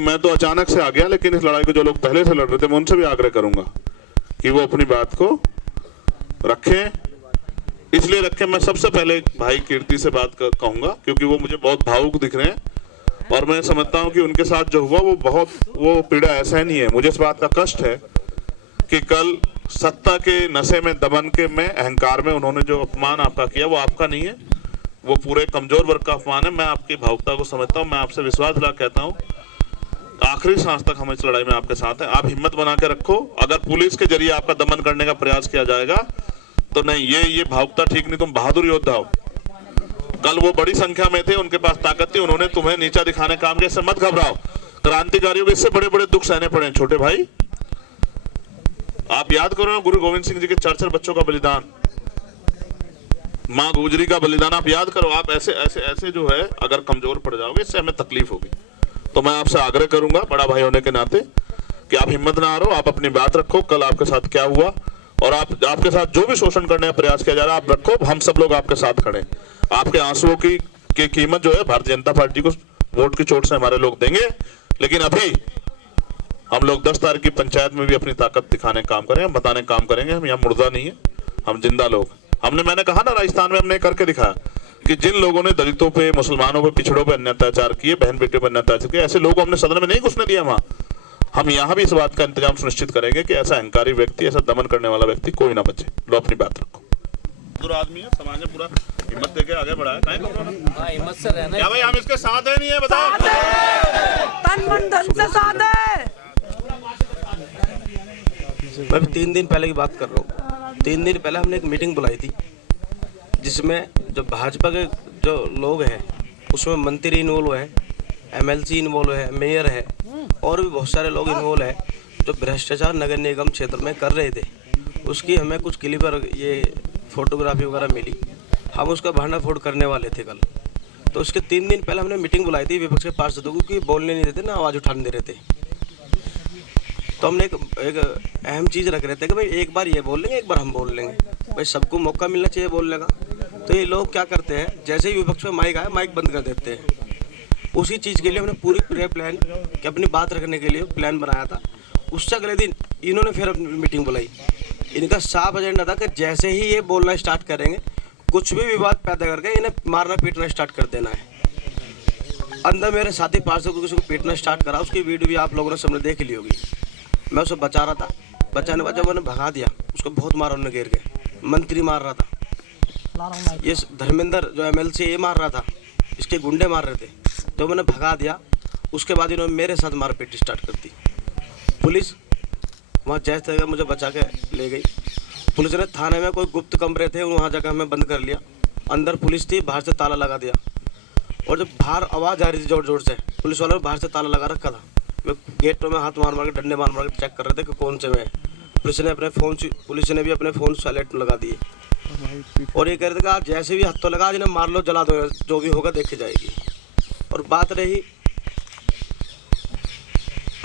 मैं तो अचानक से आ गया, लेकिन इस लड़ाई को जो लोग पहले से लड़ रहे थे मैं उनसे भी आग्रह करूंगा कि वो अपनी बात को रखें। इसलिए रखें, मैं सबसे पहले भाई कीर्ति से बात कहूंगा क्योंकि वो मुझे बहुत भावुक दिख रहे हैं और मैं समझता हूं कि उनके साथ जो हुआ वो पीड़ा ऐसा नहीं है। मुझे इस बात का कष्ट है कि कल सत्ता के नशे में, दमन के में, अहंकार में उन्होंने जो अपमान आपका किया वो आपका नहीं है, वो पूरे कमजोर वर्ग का अपमान है। मैं आपकी भावुकता को समझता हूं, मैं आपसे विश्वास दिला कहता हूं आखिरी सांस तक हम इस लड़ाई में आपके साथ हैं। आप हिम्मत बना के रखो। अगर पुलिस के जरिए आपका दमन करने का प्रयास किया जाएगा तो नहीं, ये भावुकता ठीक नहीं, तुम बहादुर योद्धा हो। कल वो बड़ी संख्या में थे, उनके पास ताकत थी, उन्होंने तुम्हें नीचा दिखाने काम किया। इससे मत घबराओ, क्रांतिकारियों को इससे बड़े बड़े दुख सहने पड़े छोटे भाई। आप याद करो गुरु गोविंद सिंह जी के 4 बच्चों का बलिदान, मां गुजरी का बलिदान, आप याद करो। आप ऐसे ऐसे ऐसे जो है अगर कमजोर पड़ जाओगे इससे हमें तकलीफ होगी। तो मैं आपसे आग्रह करूंगा बड़ा भाई होने के नाते कि आप हिम्मत ना हारो, आप अपनी बात रखो। कल आपके साथ क्या हुआ और आपके साथ जो भी शोषण करने का प्रयास किया जा रहा है आप रखो, हम सब लोग आपके साथ खड़े। आपके आंसुओं की कीमत जो है भारतीय जनता पार्टी को वोट की चोट से हमारे लोग देंगे, लेकिन अभी हम लोग 10 तारीख की पंचायत में भी अपनी ताकत दिखाने का काम करेंगे, हम बताने का काम करेंगे। हम यहाँ मुर्दा नहीं है, हम जिंदा लोग। मैंने कहा ना राजस्थान में हमने करके दिखाया कि जिन लोगों ने दलितों पे, मुसलमानों पे, पिछड़ों पे अन्य अत्याचार किए, बहन बेटियों पर अन्य अत्याचार किए, ऐसे लोगों को हमने सदन में नहीं घुसने दिया वहां। हम यहाँ भी इस बात का इंतजाम सुनिश्चित करेंगे कि ऐसा अहंकारी व्यक्ति, ऐसा दमन करने वाला व्यक्ति कोई ना बचे। लो अपनी बात रखो। बुरा आदमी है, समाज में पूरा हिम्मत देके आगे बढ़ा है। हिम्मत से रहना क्या भाई हम इसके साथ है नहीं है, बताओ। तन मन धन से साथ है। मैं 3 दिन पहले की बात कर रहा हूँ। 3 दिन पहले हमने एक मीटिंग बुलाई थी जिसमें जो भाजपा के जो लोग हैं उसमें मंत्री इन्वॉल्व है, MLC इन्वॉल्व है, मेयर है और भी बहुत सारे लोग इन्वॉल्व है जो भ्रष्टाचार नगर निगम क्षेत्र में कर रहे थे। उसकी हमें कुछ क्लिप पर ये फोटोग्राफी वगैरह मिली, हम उसका भंडाफोड़ करने वाले थे कल। तो उसके 3 दिन पहले हमने मीटिंग बुलाई थी विपक्ष के पार्षदों को, क्योंकि बोलने नहीं देते ना, आवाज़ उठाने दे रहे थे। तो हमने एक अहम चीज़ रख रहे थे कि भाई एक बार ये बोल लेंगे, एक बार हम बोल लेंगे, भाई सबको मौका मिलना चाहिए बोलने का। तो ये लोग क्या करते हैं, जैसे ही विपक्ष में माइक आया माइक बंद कर देते हैं। उसी चीज़ के लिए हमने पूरी प्लान कि अपनी बात रखने के लिए प्लान बनाया था। उससे अगले दिन इन्होंने फिर अपनी मीटिंग बुलाई। इनका साफ एजेंडा था कि जैसे ही ये बोलना स्टार्ट करेंगे कुछ भी विवाद पैदा करके इन्हें मारना पीटना स्टार्ट कर देना है। अंदर मेरे साथी पार्षद को किसी को पीटना स्टार्ट करा, उसकी वीडियो भी आप लोगों ने सबने देख ली होगी। मैं उसे बचा रहा था, बचाने बाद जब उन्होंने भगा दिया उसको बहुत मारा उन्होंने घेर के। मंत्री मार रहा था, ये धर्मेंद्र जो MLC ये मार रहा था, इसके गुंडे मार रहे थे। तो मैंने भगा दिया, उसके बाद इन्होंने मेरे साथ मारपीट स्टार्ट कर दी। पुलिस वहाँ जैसे तक मुझे बचा के ले गई। पुलिस ने थाने में कोई गुप्त कमरे थे वहाँ जाकर हमें बंद कर लिया। अंदर पुलिस थी, बाहर से ताला लगा दिया। और जब बाहर आवाज़ आ रही थी जोर जोर से, पुलिस वालों ने बाहर से ताला लगा रखा था। वे गेट में हाथ मार के, डंडे मार के चेक कर रहे थे कि कौन से में। पुलिस ने भी अपने फ़ोन साइलेंट लगा दिए और ये कह रहे थे कि आप जैसे भी हाथ तो लगा, जिन्हें मार लो, जला दो, जो भी होगा देखी जाएगी। और बात रही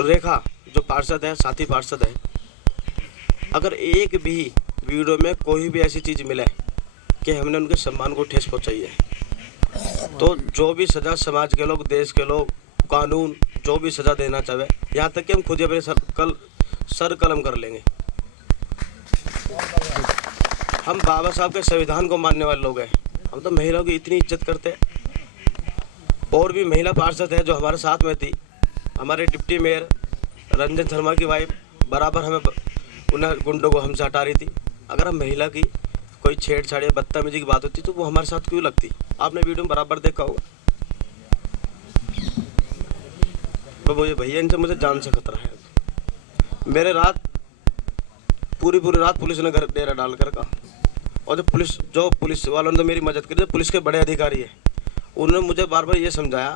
रेखा जो पार्षद है, साथी पार्षद है, अगर एक भी वीडियो में कोई भी ऐसी चीज़ मिले कि हमने उनके सम्मान को ठेस पहुँचाई है, तो जो भी सज़ा समाज के लोग, देश के लोग, कानून जो भी सज़ा देना चाहे, यहाँ तक कि हम खुद ही अपने सर कलम कर लेंगे। हम बाबा साहब के संविधान को मानने वाले लोग हैं। हम तो महिलाओं की इतनी इज्जत करते हैं। और भी महिला पार्षद है जो हमारे साथ में थी, हमारे डिप्टी मेयर रंजन शर्मा की वाइफ बराबर हमें उन्हें गुंडों को हमसे हटा रही थी। अगर हम महिला की कोई छेड़छाड़ या बदतमीजी की बात होती तो वो हमारे साथ क्यों लगती? आपने वीडियो में बराबर देखा होगा। तो वो ये भैया, इनसे मुझे जान से खतरा है। मेरे रात पूरी रात पुलिस ने घर डेरा डाल कर कहा। और जो पुलिस वालों ने तो मेरी मदद करी, जो पुलिस के बड़े अधिकारी है, उन्होंने मुझे बार बार ये समझाया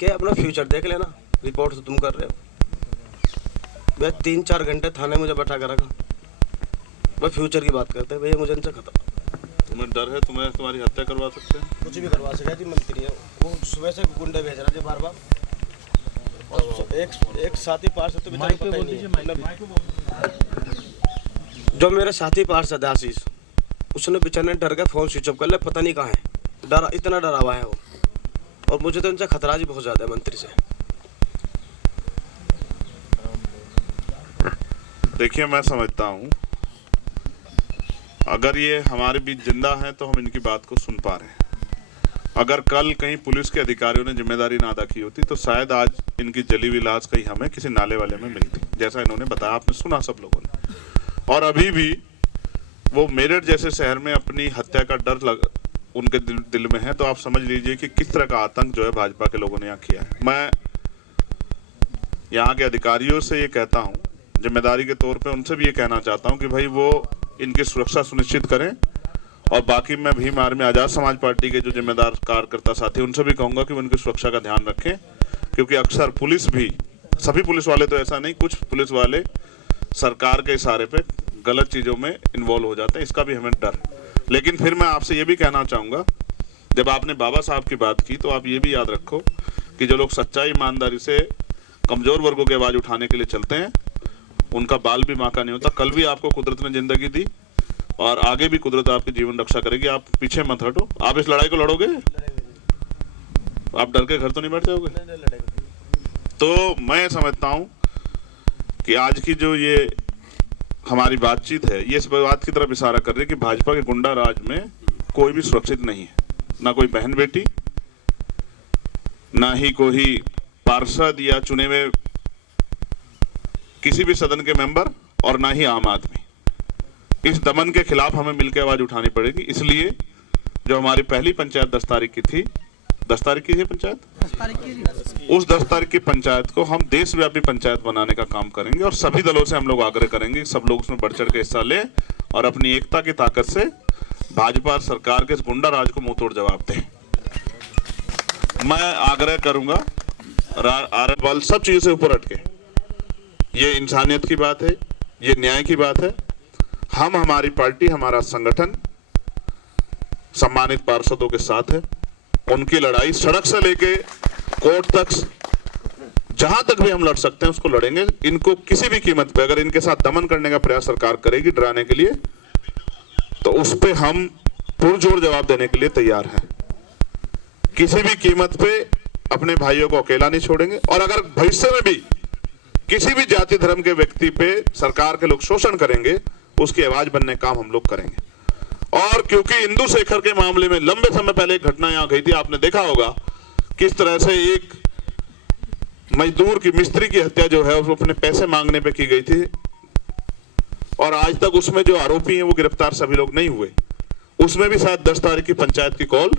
कि अपना फ्यूचर देख लेना, रिपोर्ट तो तुम कर रहे हो। वह 3-4 घंटे थाने मुझे बैठा कर रखा। वह फ्यूचर की बात करते हैं। भैया मुझे इनसे खतरा। तुम्हें डर है तुम्हारी हत्या करवा सकते हैं? कुछ भी करवा सके जी, मंत्री है वो। सुबह से गुंडे भेज रहा है बार बार। और एक साथी पार्षद तो बेचारे पता ही नहीं। जो मेरे साथी पार्षद आशीष, उसने बेचारे डर के फ़ोन स्विच ऑफ कर लिया, पता नहीं कहाँ है। डरा, इतना डरा हुआ है वो। और मुझे तो इनसे खतरा जी बहुत ज़्यादा है, मंत्री से। देखिए, मैं समझता हूं अगर ये हमारे बीच जिंदा हैं तो हम इनकी बात को सुन पा रहे हैं। अगर कल कहीं पुलिस के अधिकारियों ने जिम्मेदारी ना अदा की होती तो शायद आज इनकी जली हुई लाश कहीं हमें किसी नाले वाले में मिलती, जैसा इन्होंने बताया, आपने सुना सब लोगों ने। और अभी भी वो मेरठ जैसे शहर में अपनी हत्या का डर उनके दिल में है, तो आप समझ लीजिए कि किस तरह का आतंक जो है भाजपा के लोगों ने यहाँ किया है। मैं यहाँ के अधिकारियों से ये कहता हूँ, जिम्मेदारी के तौर पे उनसे भी ये कहना चाहता हूँ कि भाई वो इनकी सुरक्षा सुनिश्चित करें। और बाकी मैं भीम आर्मी आज़ाद समाज पार्टी के जो जिम्मेदार कार्यकर्ता साथी, उनसे भी कहूँगा कि वो उनकी सुरक्षा का ध्यान रखें, क्योंकि अक्सर पुलिस भी, सभी पुलिस वाले तो ऐसा नहीं, कुछ पुलिस वाले सरकार के इशारे पे गलत चीज़ों में इन्वॉल्व हो जाते हैं, इसका भी हमें डर। लेकिन फिर मैं आपसे ये भी कहना चाहूँगा, जब आपने बाबा साहब की बात की तो आप ये भी याद रखो कि जो लोग सच्चाई ईमानदारी से कमज़ोर वर्गों की आवाज़ उठाने के लिए चलते हैं, उनका बाल भी माका नहीं होता। कल भी आपको कुदरत ने ज़िंदगी दी और आगे भी कुदरत आपकी जीवन रक्षा करेगी। आप पीछे मत हटो। आप इस लड़ाई को लड़ोगे? आप डर के घर तो नहीं बैठ जाओगे? तो मैं समझता हूँ कि आज की जो ये हमारी बातचीत है, ये इस बात की तरफ इशारा कर रही है कि भाजपा के गुंडा राज में कोई भी सुरक्षित नहीं है, ना कोई बहन बेटी, ना ही कोई पार्षद या चुने हुए किसी भी सदन के मेंबर, और ना ही आम आदमी। इस दमन के खिलाफ हमें मिलकर आवाज उठानी पड़ेगी। इसलिए जो हमारी पहली पंचायत 10 तारीख की थी, 10 तारीख की थी पंचायत, उस 10 तारीख की पंचायत को हम देशव्यापी पंचायत बनाने का काम करेंगे और सभी दलों से हम लोग आग्रह करेंगे, सब लोग उसमें बढ़ चढ़ के हिस्सा लें और अपनी एकता की ताकत से भाजपा सरकार के इस गुंडा राज को मुंह तोड़ जवाब दें। मैं आग्रह करूंगा बल सब चीजों से ऊपर हटके, ये इंसानियत की बात है, ये न्याय की बात है। हम, हमारी पार्टी, हमारा संगठन सम्मानित पार्षदों के साथ है। उनकी लड़ाई सड़क से लेके कोर्ट तक, जहां तक भी हम लड़ सकते हैं उसको लड़ेंगे। इनको किसी भी कीमत पे अगर इनके साथ दमन करने का प्रयास सरकार करेगी डराने के लिए, तो उस पे हम पुरजोर जवाब देने के लिए तैयार हैं। किसी भी कीमत पे अपने भाइयों को अकेला नहीं छोड़ेंगे। और अगर भविष्य में भी किसी भी जाति धर्म के व्यक्ति पे सरकार के लोग शोषण करेंगे, उसकी आवाज बनने का काम हम लोग करेंगे। और क्योंकि इंदु शेखर के मामले में लंबे समय पहले एक घटना यहां गई थी, आपने देखा होगा किस तरह से एक मजदूर की, मिस्त्री की हत्या जो है वो अपने पैसे मांगने पे की गई थी, और आज तक उसमें जो आरोपी हैं वो गिरफ्तार सभी लोग नहीं हुए। उसमें भी शायद 10 तारीख की पंचायत की कॉल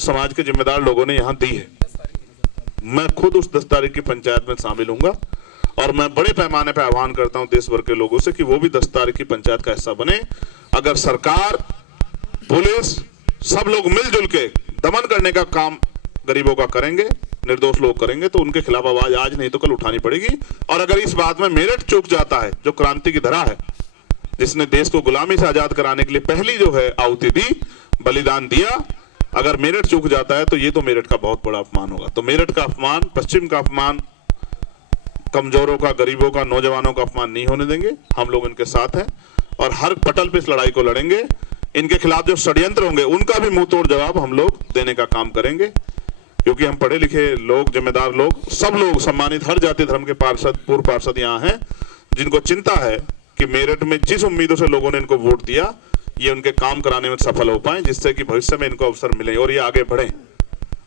समाज के जिम्मेदार लोगों ने यहां दी है। मैं खुद उस 10 तारीख की पंचायत में शामिल होऊंगा और मैं बड़े पैमाने पर आह्वान करता हूं देश भर के लोगों से कि वो भी 10 तारीख की पंचायत का हिस्सा बने। अगर सरकार, पुलिस, सब लोग मिलजुल के दमन करने का काम गरीबों का करेंगे, निर्दोष लोग करेंगे, तो उनके खिलाफ आवाज आज नहीं तो कल उठानी पड़ेगी। और अगर इस बात में मेरठ चूक जाता है, जो क्रांति की धरा है, जिसने देश को गुलामी से आजाद कराने के लिए पहली जो है आहुति दी, बलिदान दिया, अगर मेरठ चूक जाता है तो ये तो मेरठ का बहुत बड़ा अपमान होगा। तो मेरठ का अपमान, पश्चिम का अपमान, कमजोरों का, गरीबों का, नौजवानों का अपमान नहीं होने देंगे। हम लोग इनके साथ हैं और हर पटल पे इस लड़ाई को लड़ेंगे। इनके खिलाफ जो षड्यंत्र होंगे उनका भी मुंह तोड़ जवाब हम लोग देने का काम करेंगे, क्योंकि हम पढ़े लिखे लोग, जिम्मेदार लोग, सब लोग सम्मानित हर जाति धर्म के पार्षद, पूर्व पार्षद यहाँ हैं, जिनको चिंता है कि मेरठ में जिस उम्मीदों से लोगों ने इनको वोट दिया, ये उनके काम कराने में सफल हो पाए, जिससे कि भविष्य में इनको अवसर मिले और ये आगे बढ़े।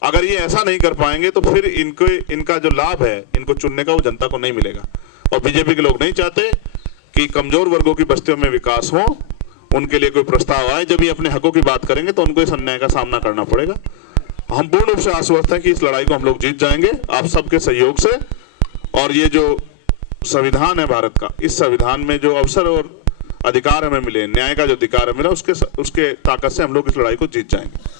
अगर ये ऐसा नहीं कर पाएंगे तो फिर इनका जो लाभ है, इनको चुनने का, वो जनता को नहीं मिलेगा। और बीजेपी के लोग नहीं चाहते कि कमजोर वर्गों की बस्तियों में विकास हो, उनके लिए कोई प्रस्ताव आए, जब ये अपने हकों की बात करेंगे तो उनको इस अन्याय का सामना करना पड़ेगा। हम पूर्ण रूप से आश्वस्त हैं कि इस लड़ाई को हम लोग जीत जाएंगे आप सबके सहयोग से। और ये जो संविधान है भारत का, इस संविधान में जो अवसर और अधिकार हमें मिले, न्याय का जो अधिकार मिला, उसके ताकत से हम लोग इस लड़ाई को जीत जाएंगे।